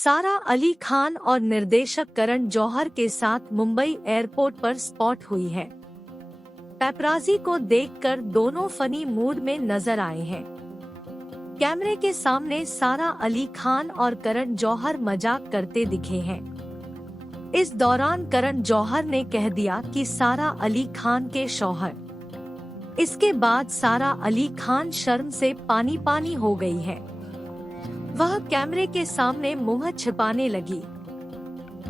सारा अली खान और निर्देशक करण जौहर के साथ मुंबई एयरपोर्ट पर स्पॉट हुई है। पैपराजी को देखकर दोनों फनी मूड में नजर आए हैं। कैमरे के सामने सारा अली खान और करण जौहर मजाक करते दिखे हैं। इस दौरान करण जौहर ने कह दिया कि सारा अली खान के शौहर। इसके बाद सारा अली खान शर्म से पानी पानी हो गई है। वह कैमरे के सामने मुंह छिपाने लगी।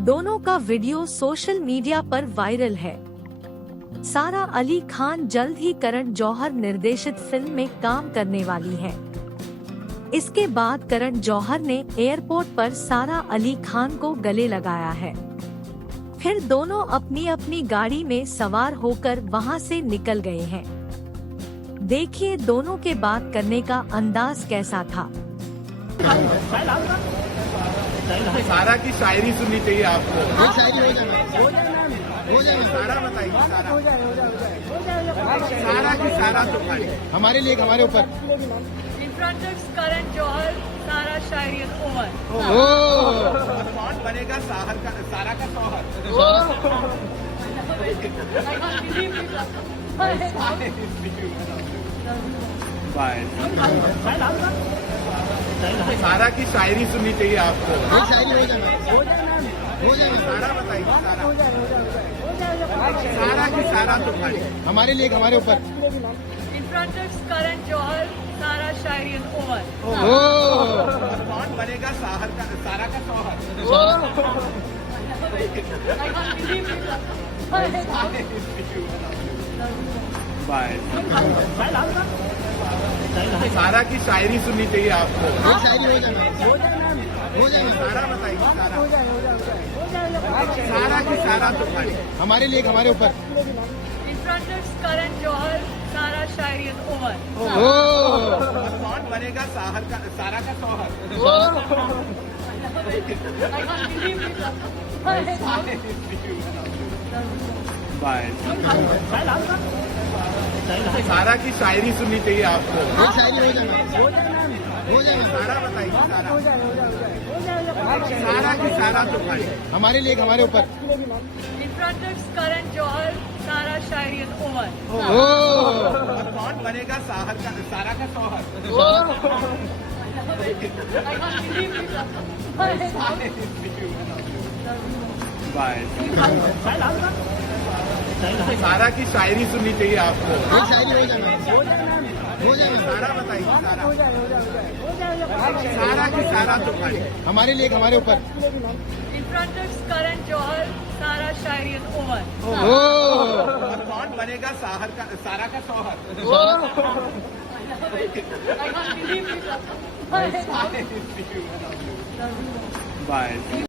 दोनों का वीडियो सोशल मीडिया पर वायरल है। सारा अली खान जल्द ही करण जौहर निर्देशित फिल्म में काम करने वाली है। इसके बाद करण जौहर ने एयरपोर्ट पर सारा अली खान को गले लगाया है। फिर दोनों अपनी अपनी गाड़ी में सवार होकर वहां से निकल गए हैं। देखिए दोनों के बात करने का अंदाज कैसा था। सारा की शायरी सुननी चाहिए आपको। सारा बताइए। सारा की सारा तो भाई हमारे लिए हमारे ऊपर करण जौहर सारा शायरी ओवर। कौन बनेगा सारा का शौहर? सारा की शायरी सुननी चाहिए आपको। सारा बताइए। सारा की सारा तो भाई हमारे लिए हमारे ऊपर करण जौहर सारा शायरी ओवर। कौन बनेगा सारा का शौहर? सारा की शायरी सुननी चाहिए आपको। सारा बताइए। सारा की सारा तो भाई हमारे लिए हमारे ऊपर करण जौहर सारा शायरी ओवर। कौन बनेगा सारा का शौहर? सारा की शायरी सुननी चाहिए आपको। सारा बताइए। सारा की सारा तो भाई हमारे लिए हमारे ऊपर करण जौहर सारा शायरी ओवर। कौन बनेगा सारा का शौहर? सारा की शायरी सुननी चाहिए आपको। सारा बताइए। सारा की सारा तो भाई हमारे लिए हमारे ऊपर करण जौहर सारा शायरी ओवर। कौन बनेगा सारा का शौहर?